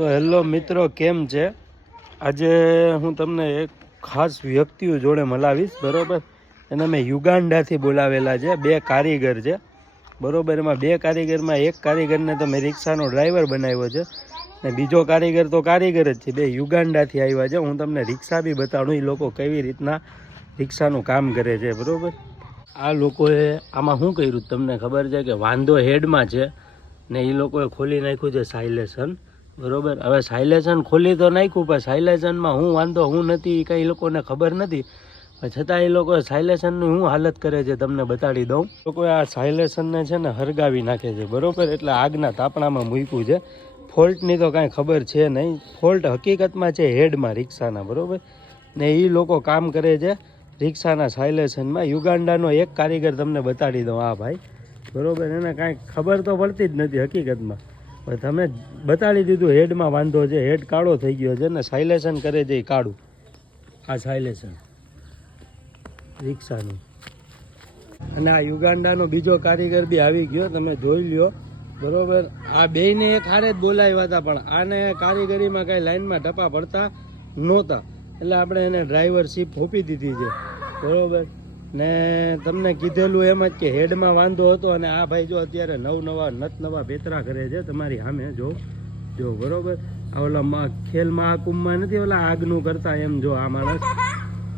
તો હેલો મિત્રો, કેમ છે? આજે હું તમને એક ખાસ વ્યક્તિઓ જોડે મલાવીશ, બરાબર? એને મેં યુગાન્ડાથી બોલાવેલા છે, બે કારીગર છે. બરાબર, એમાં બે કારીગરમાં એક કારીગરને તો મેં રિક્ષાનો ડ્રાઈવર બનાવ્યો છે ને બીજો કારીગર તો કારીગર જ છે. બે યુગાન્ડાથી આવ્યા છે. હું તમને રિક્ષા બી બતાડું એ લોકો કેવી રીતના રિક્ષાનું કામ કરે છે, બરાબર? આ લોકોએ આમાં શું કર્યું? તમને ખબર છે કે વાંધો હેડમાં છે ને એ લોકોએ ખોલી નાખ્યું છે સાયલેશન બરોબર? હવે સાયલેશન ખોલી તો નાખ્યું, પણ સાયલેશનમાં હું વાંધો, હું નથી એ કંઈ લોકોને ખબર નથી. છતાં એ લોકો સાયલેશનની હું હાલત કરે છે, તમને બતાડી દઉં. લોકોએ આ સાયલેશનને છે ને હરગાવી નાખે છે, બરોબર? એટલે આગના તાપણામાં મૂક્યું છે. ફોલ્ટની તો કાંઈ ખબર છે નહીં. ફોલ્ટ હકીકતમાં છે હેડમાં રિક્ષાના, બરાબર? ને એ લોકો કામ કરે છે રિક્ષાના સાયલેશનમાં યુગાન્ડાનો એક કારીગર તમને બતાડી દઉં, આ ભાઈ. બરાબર? એને કાંઈ ખબર તો પડતી જ નથી હકીકતમાં. તમે બતાડી દીધું હેડમાં વાંધો છે. હેડ કાળો થઈ ગયો છે ને સાયલેશન કરે છે એ કાળું. આ સાયલેશન રિક્ષાનું. અને આ યુગાન્ડાનો બીજો કારીગર બી આવી ગયો, તમે જોઈ લ્યો. બરોબર? આ બેયને એક હારે જ બોલાવ્યા હતા, પણ આને કારીગરીમાં કાંઈ લાઈનમાં ટપા પડતા નહોતા. એટલે આપણે એને ડ્રાઈવરશીપ સોંપી દીધી છે. બરોબર? ને તમને કીધેલું એમ જ કે હેડમાં વાંધો હતો અને આ ભાઈ જો અત્યારે નવ નવા, નત નવા બેતરા કરે છે તમારી સામે, જો જો, બરોબર? આ ઓલા ખેલ મહાકુંભમાં નથી ઓલા આગનું કરતા એમ જો આ માણસ?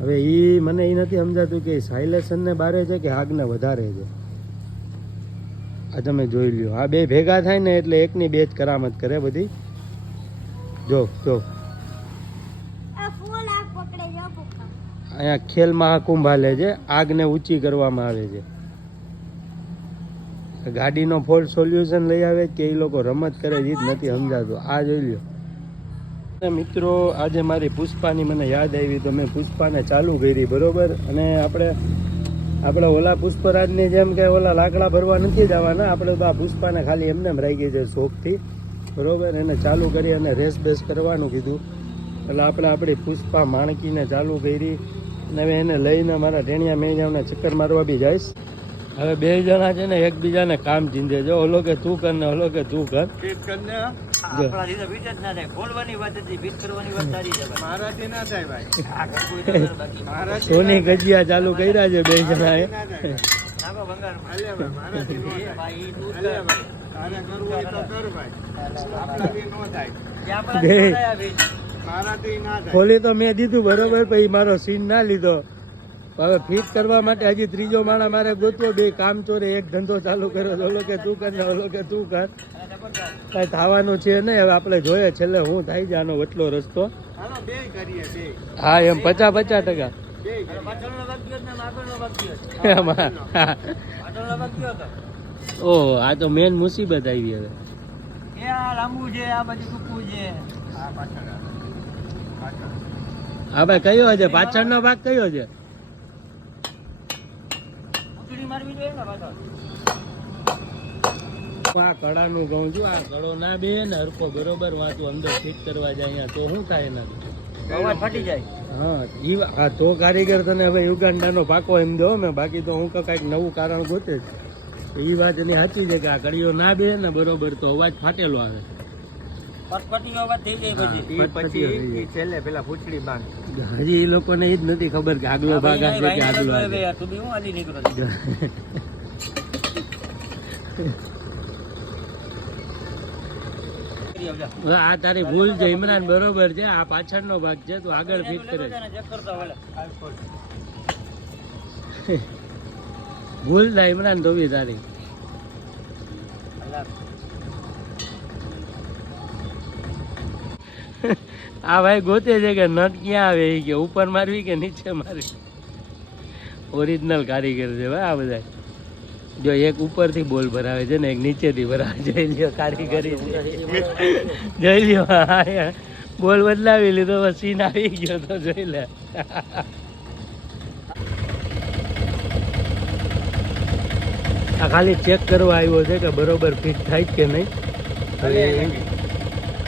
હવે એ મને એ નથી સમજાતું કે સાયલેશનને બારે છે કે આગને વધારે છે? આ તમે જોઈ લ્યો. આ બે ભેગા થાય ને એટલે એકની બે જ કરામત કરે બધી. જો જો આ ફૂલ આ પકડે જો પપ્પા અહીંયા ખેલ મહાકુંભ હાલે છે. આગને ઊંચી કરવામાં આવે છે. ગાડીનો ફોલ્ટ સોલ્યુશન લઈ આવે કે એ લોકો રમત કરે છે જ નથી સમજાતું. આ જોઈ લ્યો. મિત્રો, આજે મારી પુષ્પાની મને યાદ આવી તો મેં પુષ્પાને ચાલુ કરી, બરોબર? અને આપણે આપણે ઓલા પુષ્પરાજની જેમ કે ઓલા લાકડા ભરવા નથી જવાના, આપણે તો આ પુષ્પાને ખાલી એમને એમ રાખી છે શોખથી. બરોબર? એને ચાલુ કરી અને રેસ બેસ કરવાનું કીધું. એટલે આપણે આપણી પુષ્પા માણકીને ચાલુ કરી. અને હવે એને લઈને મારા ટેણિયા મેજાવને ચક્કર મારવા બી જઈશ. હવે બે જણા છે ને એકબીજાને કામ ચીંધે છે. ઓલો કે તું કર ને ઓલો કે તું કર. જ ના ના સોની ગજિયા ચાલુ કર્યા છે બે ના નો એ જ નો જે બે. ખોલી તો મેં દીધું બરોબર પછી મારો સીન ના લીધો. હવે ફિટ કરવા માટે હજી ત્રીજો માણા મારે ગોતવો બે કામ ચોરે એક ધંધો ચાલુ કર્યો. ઓલો કે તું કર ને ઓલો કે તું કર. કઈ થવાનું છે નહીં હવે આપણે જોઈએ છેલ્લે હું થાય છે આનો વટલો રસ્તો. હાલો બે કરીએ બે. હા એમ પચાસ પચાસ ટકા. ઓહ આ તો મેન મુસીબત આવી હવે. આ લાંબુ છે આ બધું ટૂંકું છે. આ પાછળ. હા ભાઈ કયો છે પાછળનો ભાગ કયો છે? આ કડાનું કહું છું આ કડો ના બે ને હરકો બરોબર વાંચું અંદર ફિટ કરવા જાય અહીંયા તો શું થાય એના અવાજ ફાટી જાય. હા ઈ આ તો કારીગર તને હવે યુગાન્ડાનો પાકો એમ દો મેં બાકી તો હું કંઈક કાંઈક નવું કારણ ગોતે જ. એ વાત એની સાચી છે કે આ કડીઓ ના બે ને બરોબર તો અવાજ ફાટેલો આવે. હજી એ લોકોને એ જ નથી ખબર કે આગલો ભાગ આ કે આગલો તારી ભૂલ છે ઇમરાન બરોબર છે આ પાછળનો ભાગ છે તું આગળ ફિટ કરે. ભૂલ થાય ઇમરાન ધોવી તારી. આ ભાઈ ગોતે છે કે નટ ક્યાં આવે એ કે ઉપર મારવી કે નીચે મારવી? ઓરિજિનલ કારીગર છે ભાઈ આ બધા જો એક ઉપરથી બોલ ભરાવે છે ને, એક નીચેથી ભરાવે જઈ લ્યો કારીગરી. જઈ લ્યો. બોલ બદલાવી લીધો સીન આવી ગયો તો જોઈ લે. આ ખાલી ચેક કરવા આવ્યો છે કે બરોબર ફિટ થાય કે નહીં.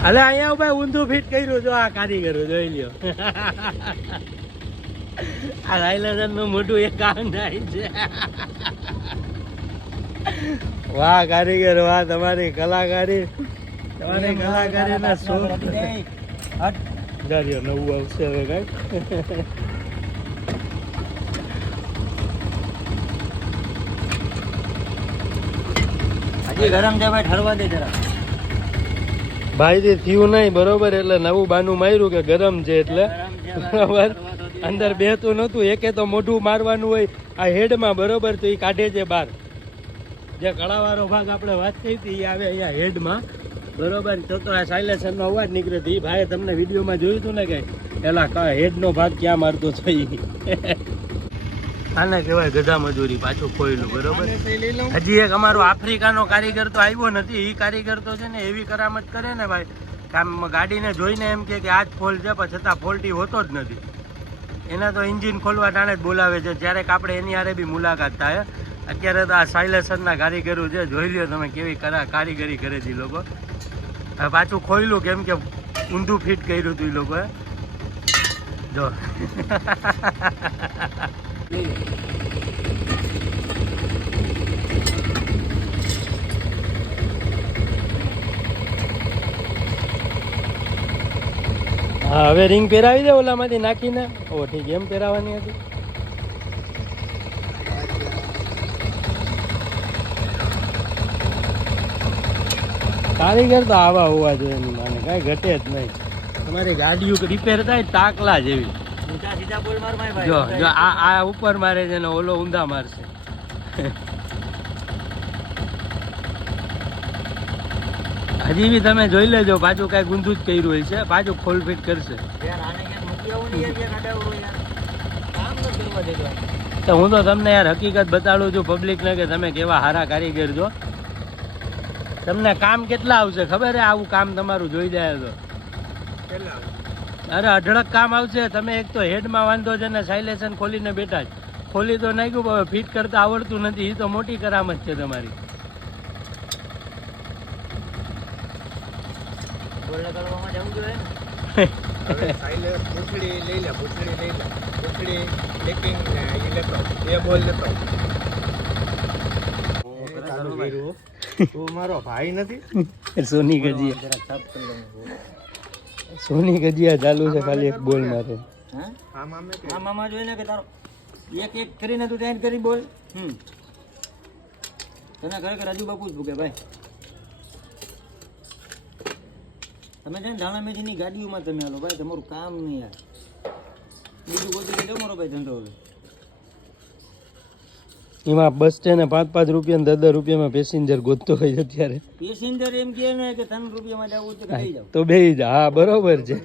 અલે અહીંયા ભાઈ ઊંધું ફિટ કર્યું જો આ કારીગરો જોઈ લ્યો. આ સાયલેશનનું મોટું એક કામ થાય છે. વાહ કારીગર વાહ તમારી કલાકારી. તમારે કલાકારીના શોખ. હટ. જારીઓ નવું આવશે હવે કાંઈક હજી ગરમ છે ભાઈ ઠરવા દે જરા. ભાઈથી થયું નહીં બરોબર? એટલે નવું બાનું માર્યું કે ગરમ છે એટલે. બરાબર. અંદર બેતું નહોતું એકે તો મોઢું મારવાનું હોય આ હેડમાં બરોબર? તો એ કાઢે છે બહાર. જે કળાવાળો ભાગ આપણે વાત કરી હતી એ આવે અહીંયા હેડમાં. બરોબર? તો તો આ સાયલેશનનો અવાજ નીકળે છે એ ભાઈ તમને વિડીયોમાં જોયું હતું ને કે પેલા હેડનો ભાગ ક્યાં મારતો છે. આને કહેવાય ગધા મજૂરી પાછું ખોયેલું બરોબર? હજી એક અમારો આફ્રિકાનો કારીગર તો આવ્યો નથી એ કારીગર તો છે ને એવી કરામત કરે ને ભાઈ કે આમ ગાડીને જોઈને એમ કે કે આ જ ફોલ્ટ છે પણ છતાં ફોલ્ટી હોતો જ નથી. એના તો એન્જિન ખોલવા ટાણે જ બોલાવે છે ક્યારેક આપણે એની હારે બી મુલાકાત થાય અત્યારે તો આ સાયલેસરના કારીગરો છે જોઈ લ્યો તમે કેવી કરા કારીગરી કરે છે એ લોકો. હવે પાછું ખોયલું કેમ કે ઊંધું ફિટ કર્યું હતું એ લોકોએ જો. હા, હવે રિંગ પહેરાવી દે ઓલામાંથી નાખીને. ઓ, ઠીક, એમ પહેરાવાની હતી. કારીગર તો આવા હોવા જોઈએ એની માને, કાંઈ ઘટે જ નહીં. તમારી ગાડીઓ રિપેર થાય, ટાકલા જેવી. સીધા સીધા બોલ માર માય ભાઈ. જો જો આ આ ઉપર મારે છે ને ઓલો ઊંધા મારશે. હજી બી તમે જોઈ લેજો પાછું કાંઈ ગુંજું જ કર્યું હોય છે. પાછું ખોલ ફીટ કરશે. તો હું તો તમને યાર હકીકત બતાડું છું પબ્લિકને કે તમે કેવા હારા કારીગર છો. તમને કામ કેટલા આવશે? ખબર હે આવું કામ તમારું જોઈ જાય તો. કેટલા અરે અઢળક કામ આવશે. તમે એક તો હેડમાં વાંધો છે ને સાયલેશન ખોલીને બેઠા જ ખોલી તો નાખ્યું હવે ફિટ કરતા આવડતું નથી. એ તો મોટી કરામત છે તમારી. મારો ભાઈ નથી? સોની ગજીયા સોની ગજીયા ચાલુ છે ખાલી એક બોલ મારે. હા? મામા જોઈ લે કે તારો. એક એક કરીને તું ત્યાં જ કરી બોલ. હમ. તને ખરેખર રાજુ બાપુ જ ભૂકે ભાઈ. તમે છે ને ધાણા મેથીની ગાડીઓમાં તમે હાલો ભાઈ. તમારું કામ નહીં યાર. બીજું બધું કે તમારો ભાઈ ધંધો હવે. એમાં બસ સ્ટેન્ડ પાંચ પાંચ રૂપિયા ને દસ દસ રૂપિયામાં પેસેન્જર ગોતતો હોય અત્યારે. પેસેન્જર એમ કે ને કે ત્રણ રૂપિયામાં જવું તો લઈ જાવ તો બે જા. હા બરોબર છે.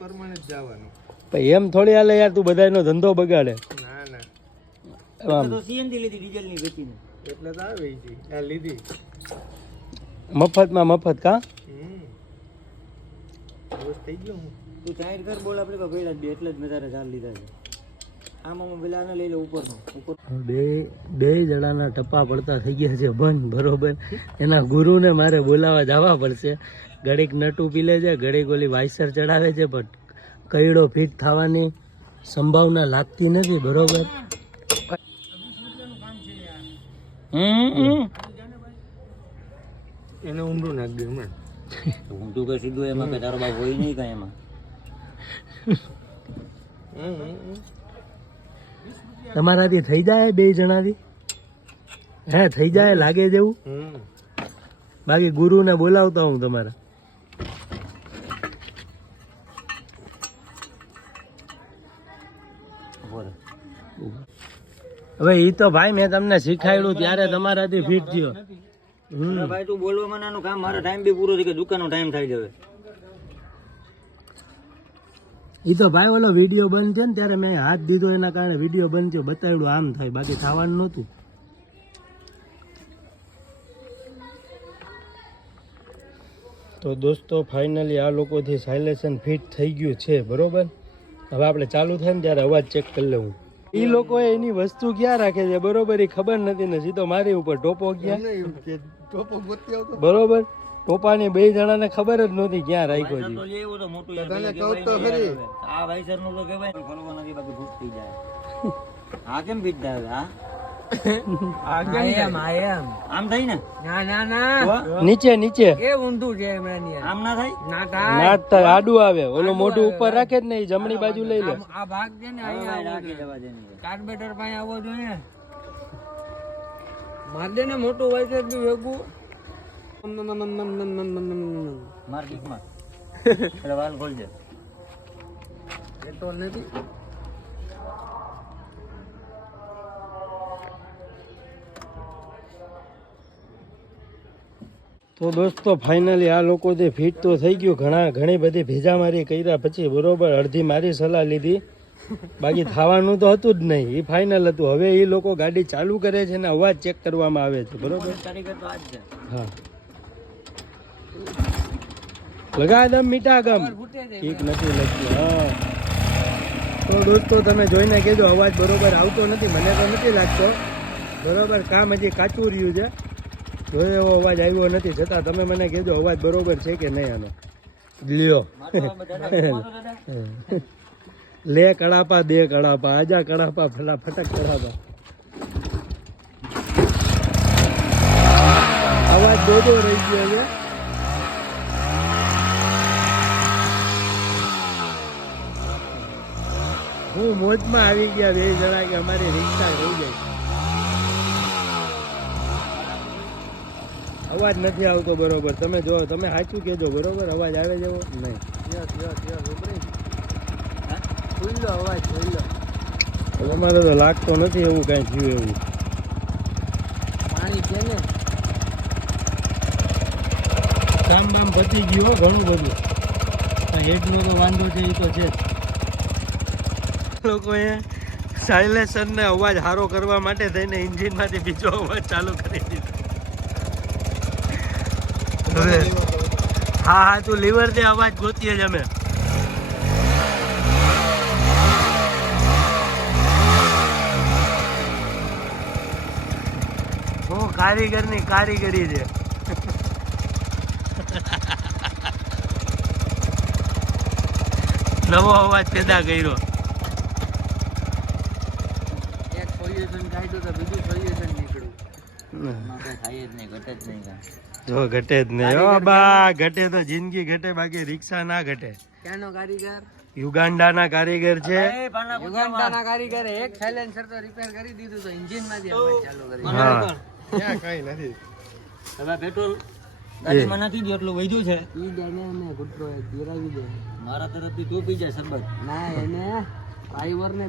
પ્રમાણે જ જવાનું પણ એમ થોડી હાલે યાર તું બધાનો ધંધો બગાડે. ના ના તો સીએનજી લીધી ડીઝલની વેચીને. એટલે તો આવી છે આ લીધી. મફતમાં મફત કા? થઈ ગયો હું. તું ચાઈર કર બોલ આપણે જ બે એટલે જ મેં તારે ચાર લીધા છે. આમાં પેલા લઈ લે ઉપરનો ઉપર બે બે જણાના ટપ્પા પડતા થઈ ગયા છે બંધ બરોબર? એના ગુરુને મારે બોલાવા જવા પડશે. ઘડીક નટુ પીલે છે ઘડીક ઓલી વાયસર ચડાવે છે પણ કઈડો ફિટ થવાની સંભાવના લાગતી નથી બરોબર? હમ હમ. એને ઊંડું નાખ દે હમણાં. હું તું સીધું એમાં કે તારો બાપ હોય નહીં કાંઈ એમાં. હમ, હમ, હમ. તમારાથી થઈ જાય બે જણાથી? હે થઈ જાય લાગે જેવું? બાકી ગુરુને બોલાવતા હું તમારા. હવે એ તો ભાઈ મેં તમને શીખાયેલું ત્યારે તમારાથી ફિટ થયો. ભાઈ તું બોલવા મનાનું કામ મારો ટાઈમ બી પૂરો થઈ ગયો દુકાનનો ટાઈમ થઈ જવે એ તો ભાઈ ઓલો વીડિયો બંધ છે ને ત્યારે મેં હાથ દીધો એના કારણે વીડિયો બંધ થયો. બતાવ્યું આમ થાય બાકી થવાનું નહોતું. તો દોસ્તો ફાઇનલી આ લોકોથી સાયલેશન ફિટ થઈ ગયું છે બરોબર? હવે આપણે ચાલુ થાય ને ત્યારે અવાજ ચેક કરી લઉં એ લોકોએ એની વસ્તુ ક્યાં રાખે છે બરોબર? એ ખબર નથી ને સીધો મારી ઉપર ટોપો ક્યાં? ટોપો બરોબર? ટોપાની બે જણાને ખબર જ નહોતી ક્યાં રાખ્યો છે. તો મોટું તને કહું તો ખરી. આ નું તો કહેવાય નથી બાકી ભૂખ થઈ જાય. આ કેમ? નીચે નીચે. આડું આવે ઓલું મોઢું ઉપર રાખે જ નહીં જમણી બાજુ લઈ લે. આ ભાગ છે ને. કાર્બેટર પાસે આવવો જોઈએ. માર મોટું બી ભેગું. માર દીકમાં એટલે વાલ ખોલજે. પેટ્રોલ નથી. તો દોસ્તો ફાઇનલી આ લોકો જે ફિટ તો થઈ ગયું. ઘણા ઘણી બધી ભેજામારી કર્યા પછી બરોબર અડધી મારી સલાહ લીધી. બાકી થવાનું તો હતું જ નહીં. એ ફાઇનલ હતું. હવે એ લોકો ગાડી ચાલુ કરે છે ને અવાજ ચેક કરવામાં આવે છે. બરોબર? કારીગર તો આજ છે. હા. લગા દમ મીઠા ગમ. ઠીક નથી લગતી હા. તો દોસ્તો તમે જોઈને કહેજો અવાજ બરોબર આવતો નથી મને તો નથી લાગતો. બરોબર કામ હજી કાચું રહ્યું છે. જોયો એવો અવાજ આવ્યો નથી છતાં તમે મને કહેજો અવાજ બરોબર છે કે નહીં આનો. લ્યો. બધા. લે કડાપા દે કડાપા આજા કડાપા ફલા ફટક કડાપા. અવાજ દોડો રહી ગયો છે. હું મોજમાં આવી ગયા બે જણા કે અમારી રિક્ષા થઈ જાય. અવાજ નથી આવતો બરોબર. તમે જો તમે સાચું કહેજો બરોબર? અવાજ આવે જેવો નહીં. તમારે તો લાગતો નથી એવું કઈ થયું એવું. પાણી છે ને? કામ બામ પતી ગયું હો, ઘણું બધું. હેડનો તો વાંધો છે એ તો છે જ. લોકોએ સાયલેન્સરને અવાજ સારો કરવા માટે થઈને એન્જિનમાંથી બીજો અવાજ ચાલુ કરી દીધો. હવે હા હા, તું લીવર દે, અવાજ ગોતીએ જ અમે. હું કારીગરની કારીગરી છે. નવો અવાજ પેદા કર્યો એક સોલ્યુશન કાઢ્યું તો બીજું સોલ્યુશન નીકળ્યું એમાં કાંઈ થાય જ ઘટે જ નહીં કાંઈ. જો ઘટે જ નહીં. ઓ બા ઘટે તો જિંદગી ઘટે બાકી રિક્ષા ના ઘટે. ક્યાંનો કારીગર? યુગાન્ડાના કારીગર છે. એ પાના કૂતરામાં. યુગાન્ડાના કારીગરે એક સાયલેન્સર તો રિપેર કરી દીધું તો એન્જિનમાંથી અવાજ ચાલુ કરી હા. હવે પેટ્રોલ ગાડીમાં નાખી દો એટલું વધ્યું છે. ઈ ગુટરો ગિરાવી દે. મારા તરફથી તું પી જાય શરબત. ના એને ડ્રાઈવર ને